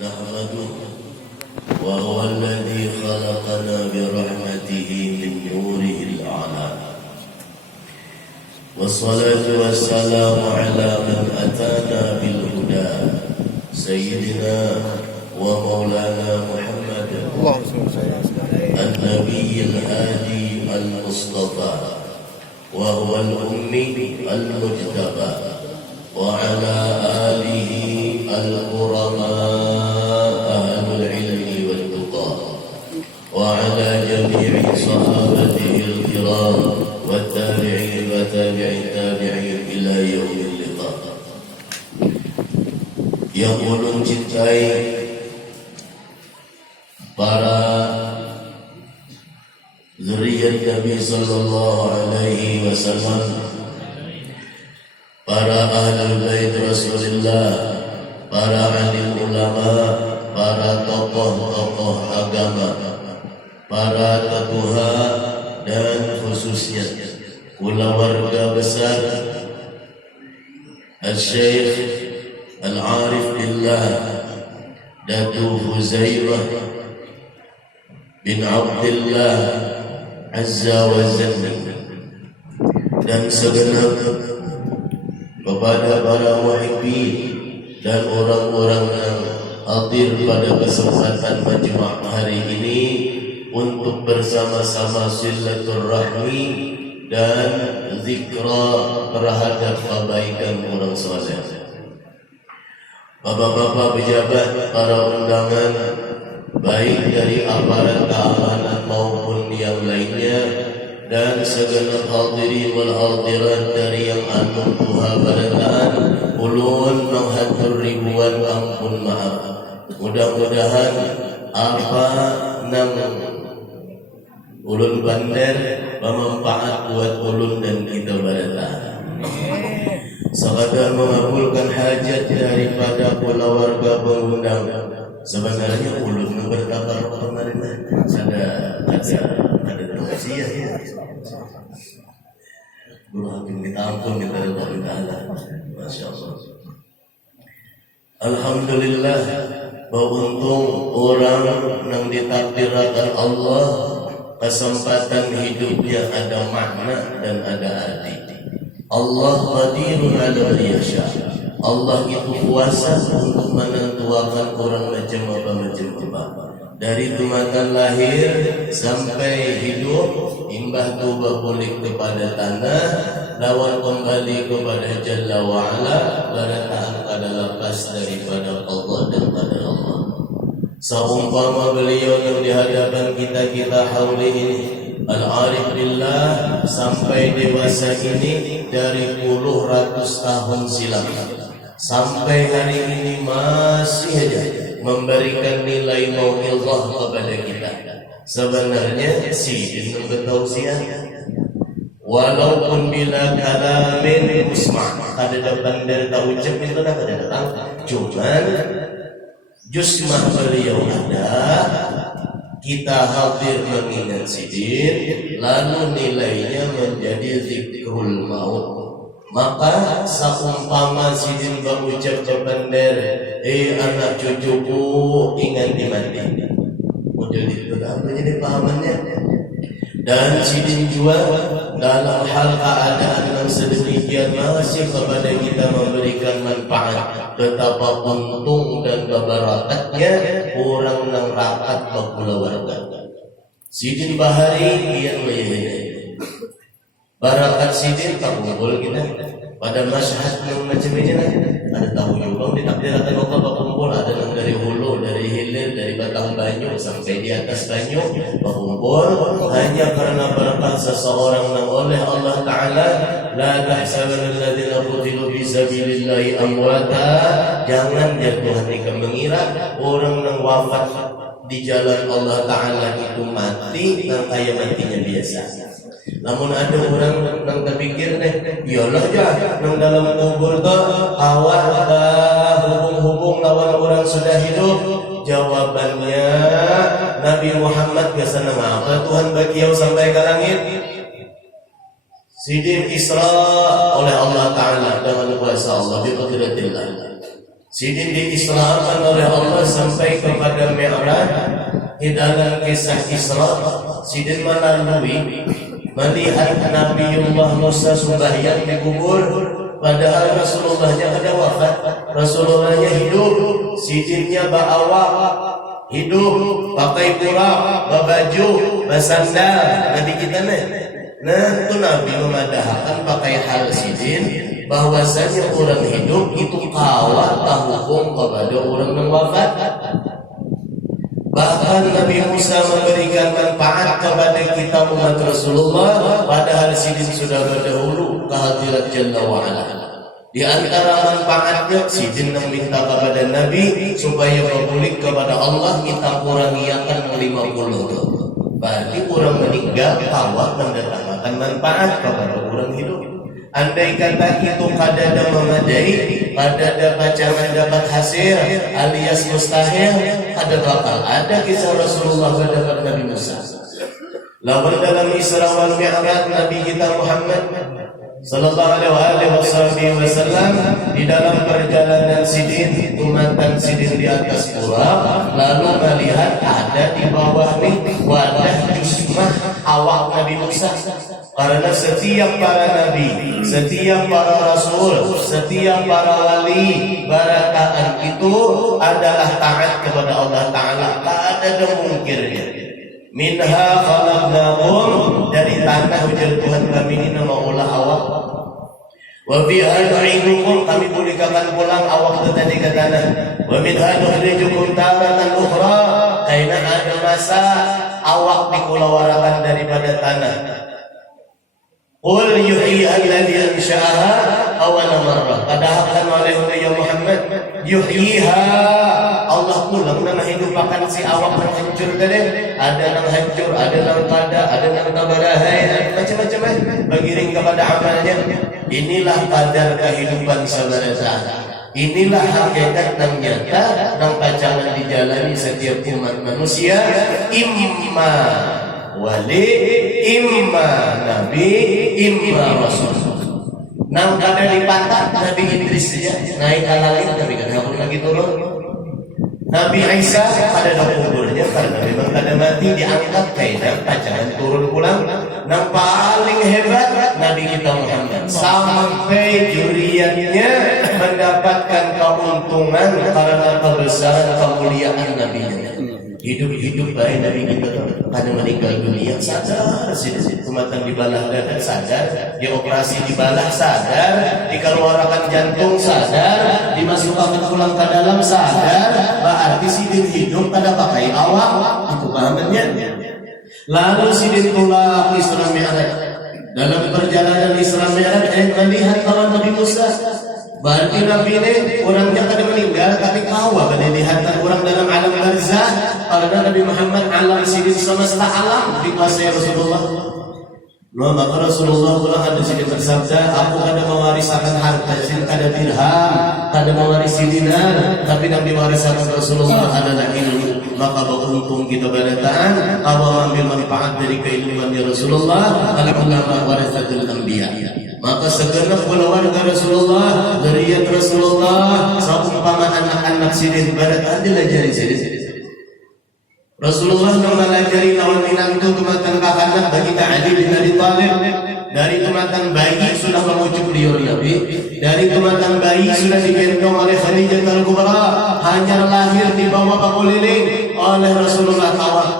نحمده وهو الذي خلقنا برحمته من نوره الأعلى، والصلاة والسلام على من أتانا بالهدى سيدنا ومولانا محمد النبي الهادي المصطفى، وهو الأمي المجتبى، وعلى آله الكرماء أهل العلم والتقى، وعلى جميع صحابته الكرام والتابعين وتابع التابعين إلى يوم اللقاء. Yang ulun cintai para zuriyat Nabi sallallahu alaihi wasallam, para ahlul bait Rasulullah, para alim ulama, para tokoh-tokoh agama, para tetua, dan khususnya keluarga besar Al-Syekh Al-Arif Billah Datu Huzairah bin Abdullah Azza wa Jalla, dan segenap kepada para muhibbin dan orang-orang yang hadir pada kesempatan majma' hari ini untuk bersama-sama silaturahmi dan zikra terhadap kebaikan orang soleh. Bapak-bapak pejabat, para undangan, baik dari aparat keamanan maupun yang lainnya, dan segenap hadirin wal hadirat dari yang antum tuha barataan, ulun menghatur ribuan ampun maaf. Mudah-mudahan apa nang ulun bandar bermanfaat buat ulun dan kita barataan. Sekadar mengabulkan hajat daripada keluarga pengundang. Sebenarnya ulun berkabar kemarin ada tausiah ya. Guru hakim kita ampun kita Allah Ta'ala. Masya Allah. Alhamdulillah, beruntung orang yang ditakdirkan Allah kesempatan hidupnya ada makna dan ada arti. Allah qadirun ala liyasha. Allah itu kuasa untuk menentukan orang macam apa. Dari tumatan lahir sampai hidup, imbah tubuh pulih kepada tanah, lawan kembali kepada Jalla wa'ala, barataan kada lepas daripada Allah dan pada Allah. Seumpama beliau yang di hadapan kita hauli ini, Al-Arif Billah, sampai dewasa ini dari puluh ratus tahun silam, sampai hari ini masih aja memberikan nilai mau'izah kepada kita. Sebenarnya sidin bertausiah, walaupun bila kalamin musma' ada depan dari ucap itu dah ada datang, cuman jusmah beliau ada, kita hadir mengingat sidin, lalu nilainya menjadi zikrul maut. Maka seumpama sidin berucap kepada anak cucuku ingat mati. Model itu apa jadi pahamannya? Dan sidin juga dalam hal keadaan yang sedemikian masih kepada kita memberikan manfaat. Betapa untung dan kebarakatnya orang yang rapat berkeluarga. Sidin Bahari yang lainnya. Barakat sidin terkumpul kita pada masyarakat yang macam ini lah. Ada tahu juga ditakdirkan Allah berkumpul, ada yang dari hulu, dari hilir, dari batang banyu sampai di atas banyu berkumpul hanya karena berkat seseorang yang oleh Allah Ta'ala. La tahsabanna alladziina qutilu fi sabilillahi amwata. Jangan jatuh hati ke mengira orang yang wafat di jalan Allah Ta'ala itu mati dan kayak matinya biasa. Namun ada orang yang terpikir iyalah ya, yang dalam kubur tu awak hubung-hubung lawan orang sudah hidup. Jawabannya Nabi Muhammad kesana apa Tuhan beliau sampai ke langit. Sidin Isra oleh Allah Ta'ala dengan kuasa Allah bi qudratillah. Sidin diisrakan oleh Allah sampai kepada Mi'raj. Di dalam kisah Isra, Sidin melalui melihat Nabiullah Musa sembahyang di kubur, padahal Rasulullahnya ada wafat, Rasulullahnya hidup. Sidinnya ba'awak, hidup, pakai pura, babaju, basandal. Nanti kita nah itu Nabi memadahkan pakai hal Sidin bahwasanya orang hidup itu kawat hukum kepada orang yang wafat. Bahkan Nabi Musa memberikan manfaat kepada kita umat Rasulullah, padahal Sidin sudah berdahulu kehadirat Jalla wa'ala. Di antara manfaatnya Sidin meminta kepada Nabi supaya berbulik kepada Allah, minta kurangiakan 50 tu. Berarti orang meninggal kawat mendatangkan manfaat kepada orang hidup. Andai kata itu kadada memadai, kadada bacangan dapat hasil alias mustahil, ada bakal ada kisah Rasulullah dapat Nabi Musa. Lawan dalam Isra wal Mi'raj Nabi kita Muhammad sallallahu alaihi wasallam di dalam perjalanan Sidin, tumatan Sidin di atas pura, lalu melihat ada di bawah nih wadah jusmah awak Nabi Musa. Karena setiap para nabi, setiap para rasul, setiap para wali barakaan itu adalah taat kepada Allah Ta'ala. Tak ada mungkirnya. Minha khalaqnakum, dari tanah ujar Tuhan kami ini nama ulah awak. Wa fiha nu'idukum, kami pulihkan pulang awak tadi ke tanah. Wa minha nukhrijukum taratan ukhra, karena ada masa awak dikeluarkan daripada tanah. Qul yuhyiha alladhi ansha'aha awwala marrah. Katakan oleh ya Muhammad, yuhyiha, Allah pulang nama hidupakan si awak yang hancur tadi. Ada yang hancur, ada yang kada, ada yang tabarahai, macam-macam bergiring kepada amalnya. Inilah kadar kehidupan sebenarnya. Inilah hakikat yang nyata yang pacangan dijalani setiap umat manusia. Imma wali, imma nabi, imma rasul. Nang kada dipantah Nabi Idris saja naik ke langit, tapi kan kabur lagi turun. Nabi Isa kada ada kuburnya karena memang kada mati, diangkat kaidah pacangan turun pulang. Nang paling hebat Nabi kita Muhammad sampai juriannya mendapatkan keuntungan karena kebesaran kemuliaan Nabi-Nya. Hidup-hidup baik Nabi kita kadang meninggal dunia sadar sih, kematian dibalah dada sadar, dioperasi dibalah sadar, dikeluarkan jantung sadar, dimasukkan pulang ke dalam sadar, berarti sidin hidup pada pakai awak, itu pahamannya. Lalu sidin pula Isra Mi'raj. Dalam perjalanan Isra Mi'raj melihat kawan Nabi Musa. Berarti Nabi ini orangnya kada meninggal, tapi kawa kada dihantar orang dalam alam barzah. Karena Nabi Muhammad alam sidin semesta alam dikuasai Rasulullah. Maka Rasulullah pula ada sidin bersabda, aku kada mewariskan harta, kada dirham, kada mewarisi dinar, tapi yang diwariskan Rasulullah adalah ilmu. Maka beruntung kita berataan, Allah ambil manfaat dari keilmuannya Rasulullah. Al-ulama warasatul anbiya. Maka segenap keluarga Rasulullah, zuriyat Rasulullah, seumpama anak-anak sidin barat adalah jari sidin. Rasulullah memelajari lawan minangku tumatan kakanak bagi Ali bin Abi Thalib. Dari tumatan bayi sudah mengucuk beliau Nabi. Dari tumatan bayi sudah digendong oleh Khadijah Al-Kubra. Hanya lahir di bawah pakuliling oleh Rasulullah kawan.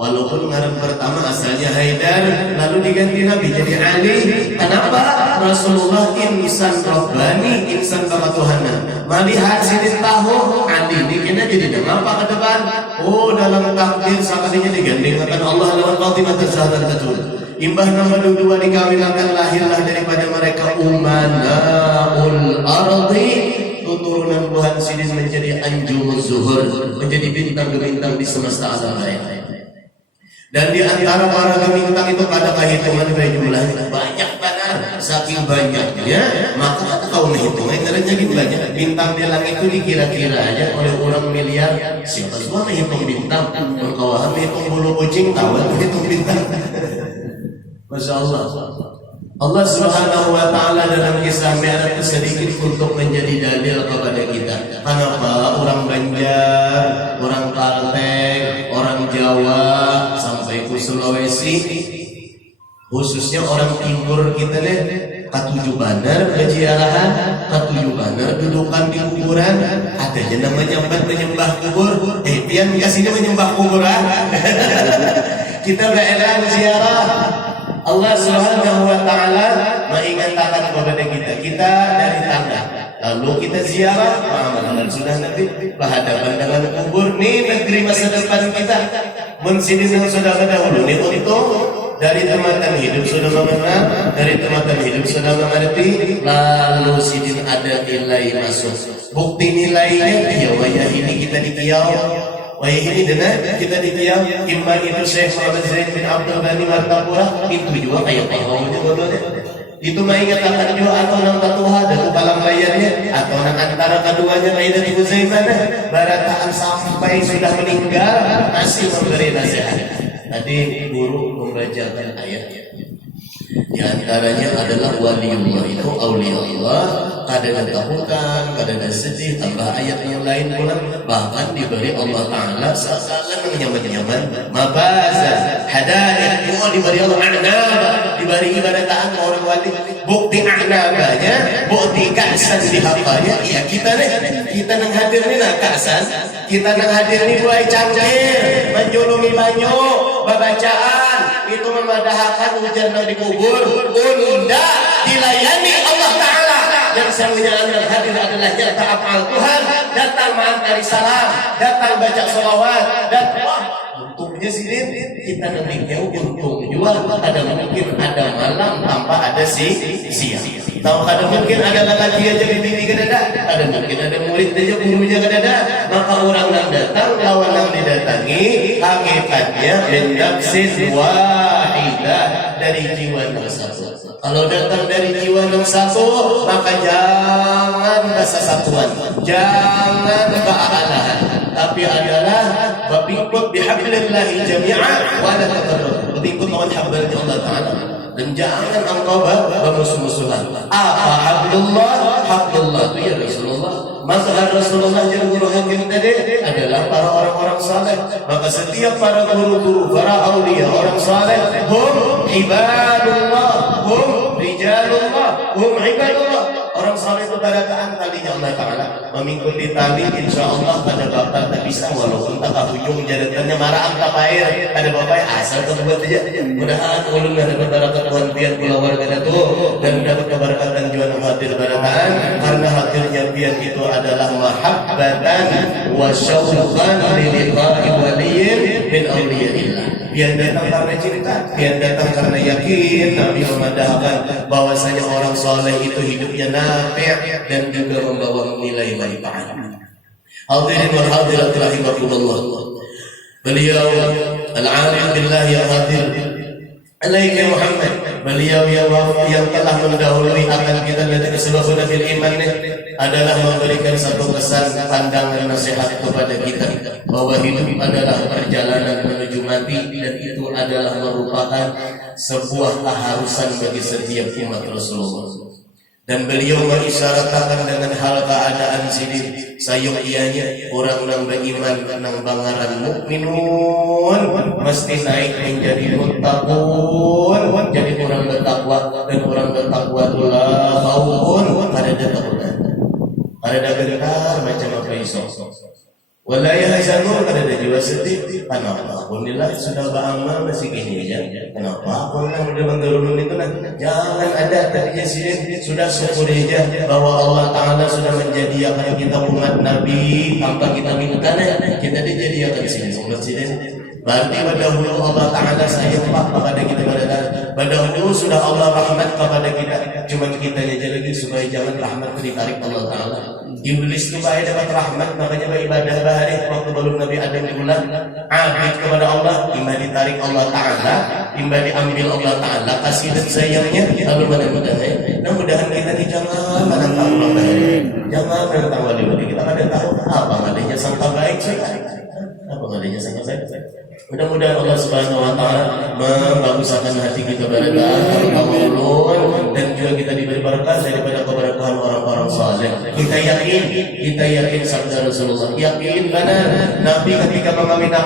Walaupun ngaran pertama asalnya Haidar, lalu diganti Nabi jadi Ali. Kenapa? Rasulullah insan Rabbani, insan ketuhanan. Melihat sidin tahu Ali dikena jadi apa ke depan? Oh, dalam takdir sakalinya digandingkan Allah lewat Fatimah Zahra Batul. Imbah nomor dua dikawinkan, lahirlah daripada mereka umanaul ardi. Turunan Tuhan sidin menjadi anjumuz zuhur, menjadi bintang-bintang di semesta alam raya. Dan di antara para bintang itu ada kehitungan jumlahnya banyak benar, saking banyaknya maka kau menghitungnya caranya gitu banyak. Bintang di langit itu dikira-kira aja oleh orang miliar. Siapa semua menghitung bintang? Berkawahan menghitung bulu kucing, kawan menghitung bintang. Masya Allah. Allah Subhanahu wa taala dalam kisah Mi'raj itu sedikit untuk menjadi dalil kepada kita. Kenapa orang Banjar, orang Kalteng, orang Jawa sampai ke Sulawesi, khususnya orang timur kita nih, katujuh bandar keziarahan, katujuh bandar dudukan di kuburan, adanya namanya menyembah kubur. Pian kasihnya menyembah kuburan. Kita berelang ziarah. Allah Subhanahu wa taala mengingatkan kepada kita dari tanah. Lalu kita ziarah, amalan sudah nanti berhadapan dengan kubur nih negeri masa depan kita. Mensidin yang sudah dahulu nih untuk dari tematan hidup sudah mengenal, dari tematan hidup sudah mengerti, lalu sidin ada nilai masuk. Bukti nilainya ya wayah ini kita dikiyau. Wah ini benar kita ditiang imam itu Syekh Muhammad Zain bin Abdul Ghani Martapura itu juga kayak pahongnya bodohnya. Itu mengatakan juga atau nang Batuha dan balang layarnya atau nang antara keduanya kayak dari Huzaimana barataan sampai sudah meninggal masih memberi nasihat. Tadi guru membacakan ayatnya. Di antaranya adalah waliullah itu aulia Allah, kadang ketakutan, kadang sedih, tambah ayat yang lain pula bahkan diberi Allah Ta'ala segala nyaman-nyaman mabazah, hadaih, itu diberi Allah a'naba, diberi ibadataan orang wali, bukti a'nabanya, bukti ka'san dihafalnya, ya kita nang hadir ni nak ka'san, kita nang hadir ni buai cangkir, menjulumi banyu, babacaan, itu memadahkan hujan di kubur, unda dilayani Allah Ta'ala. Yang sanggunya anda hadir adalah nyata apal Tuhan, datang mengantari salam, datang baca sholawat, dan untungnya sini kita nanti untung jual, ada mungkin ada malam tanpa ada siang. Tahu ada mungkin ada lelaki aja bini kedada, ada mungkin ada murid aja gurunya kedada, maka orang yang datang lawan yang didatangi hakikatnya bendaksin wahidah dari jiwa yang satu. Kalau datang dari jiwa yang satu maka jangan kesesatuan, jangan kealahan, tapi adalah berikut bihablillahi jami'a wa la tafarraqu, berikut lawan hablnya Allah Ta'ala. Dan jangan engkau bermusuh-musuhan. Apa hablullah? Hablullah itu ya Rasulullah. Mazhar Rasulullah yang guru hakim tadi adalah para orang-orang saleh. Maka setiap para guru-guru, para aulia, orang saleh, hum ibadullah, hum rijalullah, hum ibadullah. Orang saleh itu barataan talinya Allah Ta'ala. Mengikuti tali insya Allah pada bapak tak bisa walaupun tak hujung jadatannya marah tak air. Ada bapak asal terbuat aja. Mudah-mudahan ulun dapat barakat Tuhan pian pula warga itu dan dapat kebarakatan jual hadir barataan karena hadirnya pian itu adalah mahabbatan wa syauqan li liqa'i waliyyin min awliyaillah. Pian datang karena cinta, pian datang karena yakin Nabi memadahkan bahwasanya orang soleh itu hidupnya nafi' dan juga membawa nilai manfaat. Hadirin wal hadirat rahimakumullah. Beliau al-arif billah yang hadir alaika Muhammad, beliau yang telah mendahului akan kita dari keseluruhan fil iman adalah memberikan satu pesan pandangan nasihat kepada kita bahwa hidup adalah perjalanan menuju mati dan itu adalah merupakan sebuah keharusan bagi setiap umat Rasulullah. Dan beliau mengisyaratkan dengan hal keadaan sini sayung ianya orang nang beriman nang bangaran mukminun mesti naik menjadi muttaqun, jadi orang bertakwa dan orang bertakwa itulah khaufun pada ketakutan, ada gentar macam apa iso wala yahzanun, ada jiwa sedih. Kenapa? Alhamdulillah sudah ba'amal masih gini aja. Kenapa? Aku yang udah menurun itu jangan ada tadinya sini sudah syukur aja bahwa Allah Ta'ala sudah menjadikan kita umat Nabi tanpa kita minta kita dijadikan sini umat sini. Berarti dahulu Allah Ta'ala sayang kepada kita dahulu sudah Allah rahmat kepada kita, cuma kita aja lagi supaya jangan rahmat ditarik Allah Ta'ala. Iblis itu baik dapat rahmat, makanya beribadah bahari waktu belum Nabi Adam diulang abid kepada Allah, imba ditarik Allah Ta'ala, imba diambil Allah Ta'ala kasih dan sayangnya, lalu mudah-mudahan kita jangan menentang Allah, jangan menentang wali-wali. Kita kada tahu apa adanya sangka baik sih. Apa ngadanya sampai? Mudah-mudahan Allah Subhanahu wa taala membaguskan hati kita barangkali Allah dan juga kita diberi berkah daripada keberkahan orang-orang saleh. Kita yakin sabda Rasulullah, yakin benar Nabi ketika mengaminkan